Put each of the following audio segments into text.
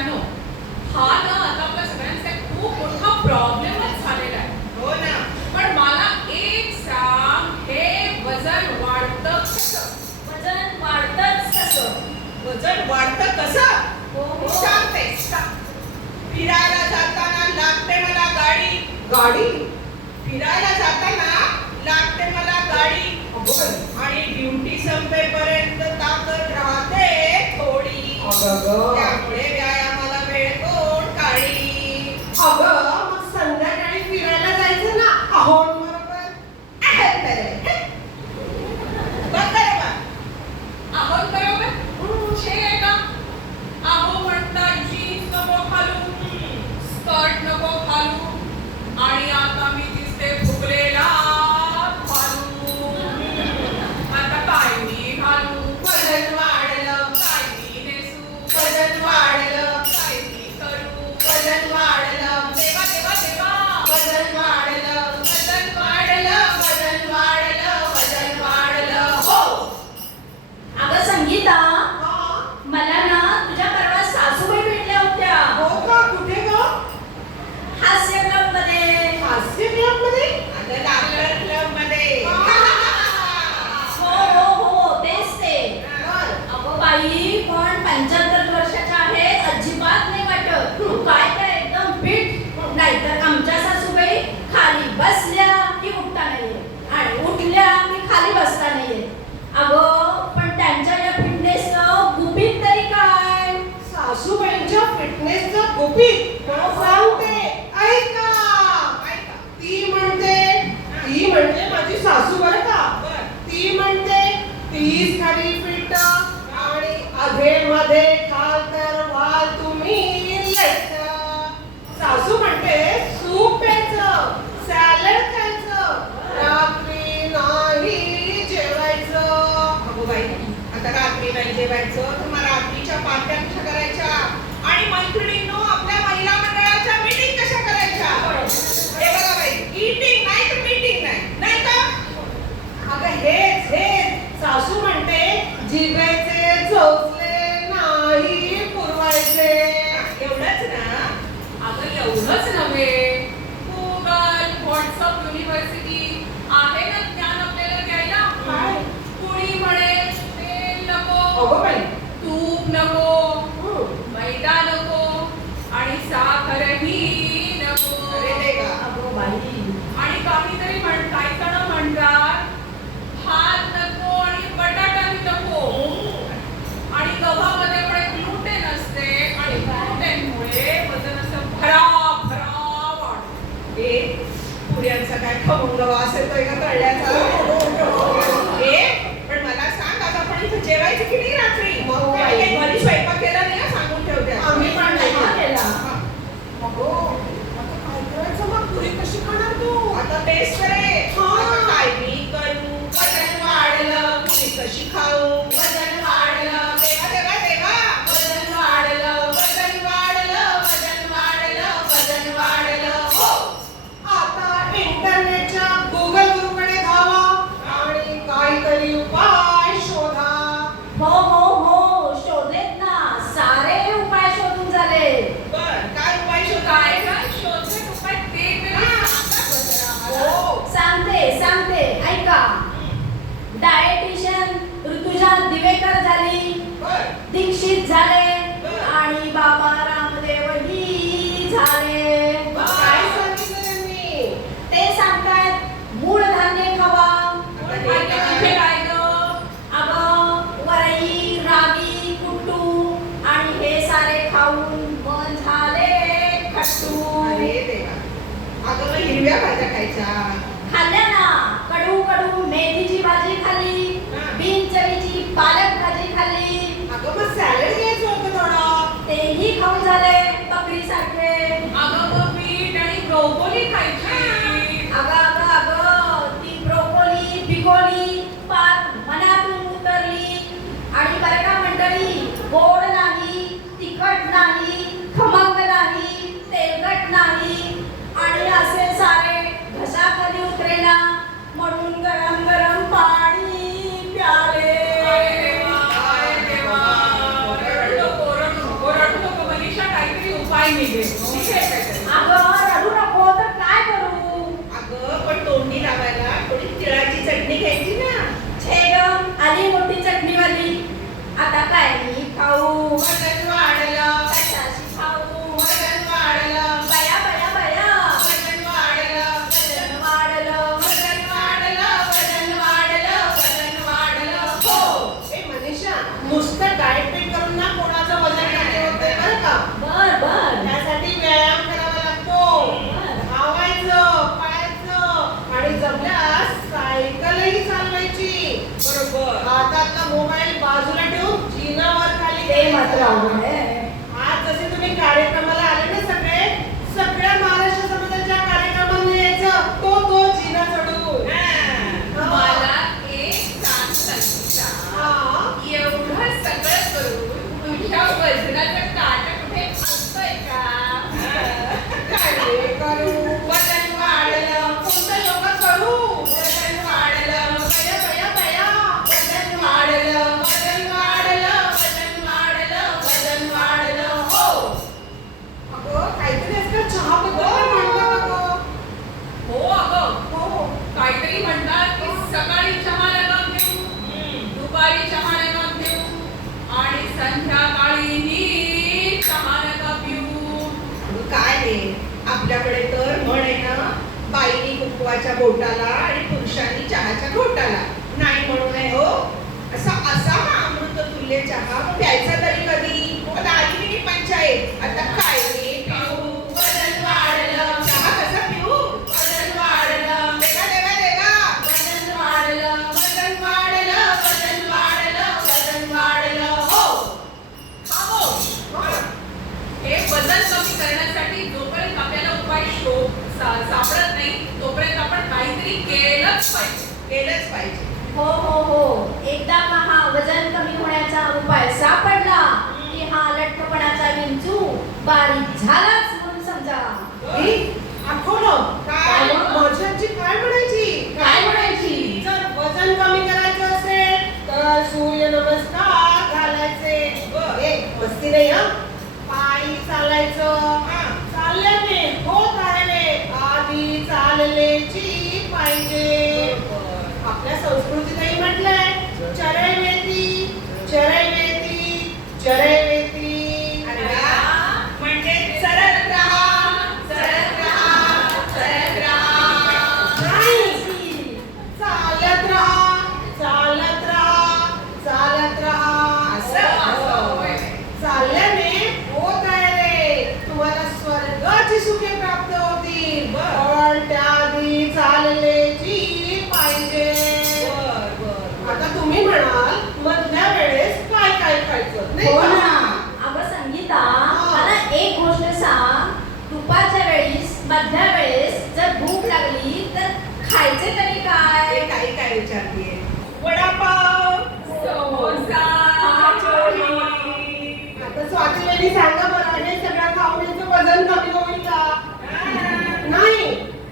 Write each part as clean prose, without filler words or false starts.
मित्रांनो, हा ना आता आपल्या सगळ्यांचा खूप मोठा प्रॉब्लेमच झालेला आहे. हो ना. पण मला एक सांग, हे वजन वाढतं कसं? वजन वाढतच कसं? वजन वाढतं कसं? हो. सांगते. फिरायला जाताना लागते मला गाडी. गाडी? फिरायला जाताना लागते मला गाडी. आणि ड्युटी संपेपर्यंत ताकद राहते थोडी. त्यामुळे व्यायामाला वेळ कोण काढी. अगं मग संध्याकाळी फिरायला जायचं ना अहोंबरोबर. आहोत बरोबर? छे आहे का? आहो म्हणतात जीन्स नको घालू, स्कर्ट नको घालू, आणि आता मी दिसते फुगलेला घालू. आता काय मी घालू? वजन वाढलं. काय मी नेसू? वजन वाढलं. काय मी करू? वजन वाढलं. देवा देवा देवा, वजन वाढलं. वजन वाढलं. वजन वाढलं. वजन वाढलं. हो. अगं संगीता, हा, मला ना तुझ्या परवा सासूबाई भेटल्या होत्या. हो का? कुठे ग? हास्य क्लब मध्ये. हास्य क्लब मध्ये? आता डॉक्टर क्लब मध्ये. हो तेच ते. बर. अगं बाई, पण 75 वर्षाच्या आहेत, अजिबात नाही वाटत. काय एकदम फिट. नाहीतर आमच्या सासूबाई खाली बसल्या की उठता नाहीये, आणि उठल्या की खाली बसता नाहीये. अगं पण त्यांच्या या फिटनेसचं गुपित तरी काय? सासूबाईंच्या फिटनेसचं गुपित सांगते. ऐका. ती म्हणते माझी सासू बरं का. ती म्हणते तीच खरी फिट, आणि अधे मध्ये खाल तर व्हाल तुम्ही लेट. सासू म्हणते सूप प्यायचं, सॅलड खायचं, रात्री नाही जेवायचं. अगो बाई, आता रात्री नाही जेवायचं तर मग रात्रीच्या पार्ट्या कशा करायच्या, आणि मैत्रिणींनो आपल्या महिला मंडळाच्या मीटिंग कशा करायच्या. हे बघा बाई, ईटिंग नाही तर मीटिंग नाही, नाही का? अगं हेच सासू म्हणते जिभेचे चोचले नाही पुरवायचे. एवढंच ना. अगं एवढंच नव्हे, गुगल, व्हॉट्सअप, युनिव्हर्सिटी आहे ना ज्ञान आपल्याला द्यायला. काय? कुणी म्हणे तेल नको, अगं बाई. तूप नको, मैदा नको, आणि साखरही नको. अरे देवा. अगं बाई, आणि काहीतरी काही जण म्हणतात भात नको आणि बटाटाही नको, आणि गव्हामध्ये पण ग्लुटेन असते, आणि ग्लुटेनमुळे वजन असं भराभरा वाढतं. ए, पुऱ्यांचा काय खमंग वास येतोय का तळल्याचा. पण मला सांग, आता आपण इथे जेवायचं की नाही रात्री. मग काय? काही घरी स्वयंपाक केला नाही ना, सांगून ठेवते. आम्ही पण नाही केला. अगो, आता काय करायचं मग? पुरी कशी खाणार तू? आता टेस्ट करे. हा. आता काय मी करू? वजन वाढलं. पुरी कशी खाऊ? वजन वाढलं. देवा देवा देवा. वजन वाढलं. वजन वाढलं. वजन वाढलं. वजन वाढलं. हो. आता इंटरनेटच्या गुगल गुरुकडे धावा आणि काहीतरी उपाय शोधा. हो शोधलेत ना, सारे उपाय शोधून झाले. बर, काय उपाय काय शोधाय? काय शोधले उपाय ते तरी सांगा बरं जरा आम्हाला. हो. सांगते ऐका. डाएटिशियन ऋतुजा दिवेकर झाली, बर. दीक्षित झाले, आणि बाबा रामदेवही झाले. काय सांगितलं त्यांनी? ते सांगतायत मूळ धान्य खावा. आणि तिथे काय गं? अगं वरई, रागी, कुट्टू, आणि हे सारे खाऊन मन झाले खट्टू. अरे देवा. अगं मग हिरव्या भाज्या खायच्या. खाल्ल्या ना, कडू मेथीची भाजी खाल्ली, हा. बिनचवीची पालक भाजी खाल्ली, अगं मग सॅलड घ्यायचं होतं थोडं. तेही खाऊन झाले बकरी सारखे. अगं मग बीट आणि ब्रोकोली खायची. अगं ती ब्रोकोली पिकोली पार मनातून उतरली. आणि बरं का मंडळी, गोड नाही, तिखट नाही, खमंग नाही, तेलकट नाही, आणि असे सारे घशाखाली उतरेना, म्हणून गरम गरम पाणी नाही निघेल. अगं रडू नको तर काय करू? अगं पण तोंडी लावायला थोडी तिळाची चटणी घ्यायची ना. छे ग आली मोठी चटणीवाली. आता काय मी खाऊ? वजन वाढलं, कशाशी खाऊ? वजन वाढलं, बया बया बया वजन वाढलं, वजन वाढलं. वजन वाढलं, वजन वाढलं, वजन वाढलं. हो. ए मनीषा, नुसतं डाएट पेट करून ना कोणाचं वजन कमी होतंय बरं का? बर बर त्यासाठी व्यायाम करावा लागतो. धावायचं, पळायचं आणि जमल्यास सायकलही चालवायची. बरोबर. हातातला मोबाईल बाजूला ठेवून जिनावर खाली ते मात्र घ्यायचं. अवघड आहे. आज जसे तुम्ही कार्यक्रमाला आले ना सगळ्या महाराष्ट्र समाजाच्या कार्यक्रमांना यायचं तो जिना चढून. हा. मला एक सांग संगीता, हा. एवढं सगळं करून तुझ्या वजनाचं काटा कुठे असतोय का? काय रे करू? वजन वाढलं, कोणतं योगा करू? वजन वाढलं, बया बया बया. वजन वाढलं, वजन वाढलं, वजन वाढलं, वजन वाढलं. हो. अगं काहीतरी असं चहा बद्दल म्हणलं अगं. हो अगं, हो. काहीतरी म्हणतात की सकाळी चहा नका घेऊ, दुपारी चहा नका घेऊ आणि संध्याकाळीही चहा नका पिऊ. अगं काय रे, आपल्याकडे तर म्हण आहे ना, बाईनी कुंकवाच्या बोटाला आणि पुरुषांनी चहाच्या घोटाला. नाही म्हणू नये हो. असा असा हा अमृत तुल्य चहा मग प्यायचा तरी कधी? आता आधी मी पंचायत. आता काय रे पिऊ? वजन वाढलं. चहा कसा पिऊ? वजन वाढलं. देवा देवा देवा. वजन वाढलं, वजन वाढलं, वजन वाढलं, वजन वाढलं. हो. खावो. हे वजन कमी करण्यासाठी जोपर्यंत आपल्याला उपाय सापडत नाही तोपर्यंत आपण काहीतरी केलंच पाहिजे. केलंच पाहिजे. हो हो हो एकदा का हा वजन कमी होण्याचा उपाय सापडला की हा लठ्ठपणाचा विंचू बारीक झालाच म्हणून समजा. ही, आठवलं. काय? माझी आजी काय म्हणायची? काय म्हणायची? जर वजन कमी करायचं असेल तर सूर्य नमस्कार घालायचे. बरं. मस्ती नाही हा. पायी चालायचं. हा. चालल्याने होत आहे रे. आधी चाललेची पाहिजे. आपल्या संस्कृतीतही म्हटलंय चरैवेती चरैवेती चरैवेती. अरे वा. म्हणजे चरत राहा, चरत राहा, चरत राहा. नाही, चालत राहा, चालत राहा, चालत राहा. असं होय. चालल्याने होत आहे रे. तुम्हाला स्वर्गाची सुखे प्राप्त होतील. पण त्याआधी चाललेची पाहिजे. बर बर. आता तुम्ही म्हणाल मधल्या वेळेस काय काय खायचं नाही हो का? ना. अगं संगीता मला एक गोष्ट सांग. दुपारच्या वेळेस मधल्या वेळेस जर भूक लागली तर खायचे तरी काय? अरे काही काय विचारतीये? वडापाव, समोसा, कचोरी. आता स्वातीवेळी सांगा बरं हे सगळं खाऊन याचं वजन कमी होईल का? नाही,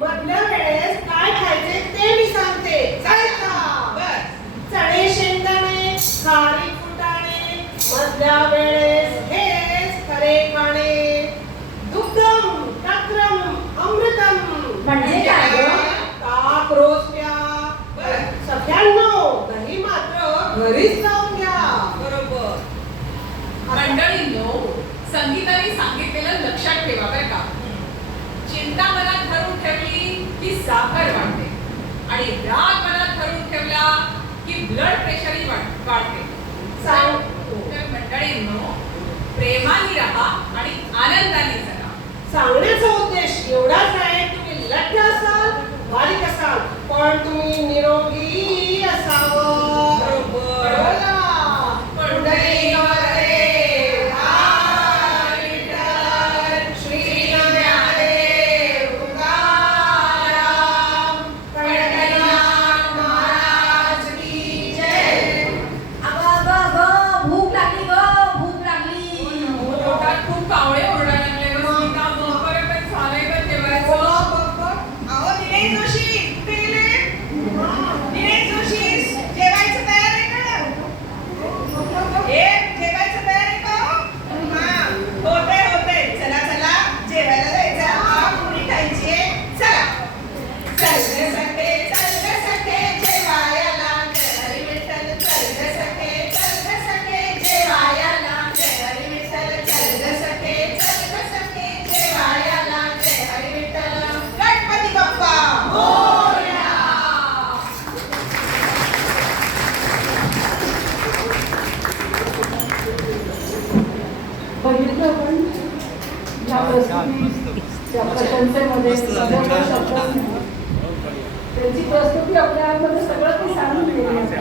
मधल्या वेळेस काय खायचे ते मी सांगते. चालतं. बर. चणे शेंगदाणे खारी फुटाणे मधल्या वेळेस हेच खरे खाणे. दुग्धम तक्रम अमृतम. म्हणजे काय गं? ताक रोज प्या. बर. सगळ्यांनो दही मात्र घरीच लावून घ्या. बरोबर. मंडळींनो, संगीताने सांगितलेलं लक्षात ठेवा बरं का. चिंता मनात धरून ठेवली की साखर वाढते आणि राग मनात धरून ठेवला की ब्लड प्रेशरही वाढते. सांग. तर मंडळींनो, प्रेमाने राहा आणि आनंदाने जगा. सांगण्याचा उद्देश एवढाच आहे, तुम्ही लठ्ठ असाल बारीक असाल पण तुम्ही निरोगी असावं. बरोबर. बोला. पुंडलिक वरदे, हरी विठ्ठल, श्री ज्ञानदेव तुकाराम, पंढरीनाथ महाराज की जय. अगं अगं अगं भूक लागली गं, भूक लागली. पोटात खूप कावळे ओरडायला लागले गं. स्मिता, लवकर काय झालंय का जेवायचं? अहो दिनेश जोशी, कुठे गेले? दिनेश जोशी, जेवायचं तयार आहे का? हे जेवायचं तयार आहे का? हा, होतंय होतंय. चला चला, बघितलं आपण ज्या प्रस्तुतीच्या प्रशंसेमध्ये माझ्याकडे शब्दच नाही. त्यांची प्रस्तुती आपल्या आतमध्ये सगळं काही सांगून गेली आहे.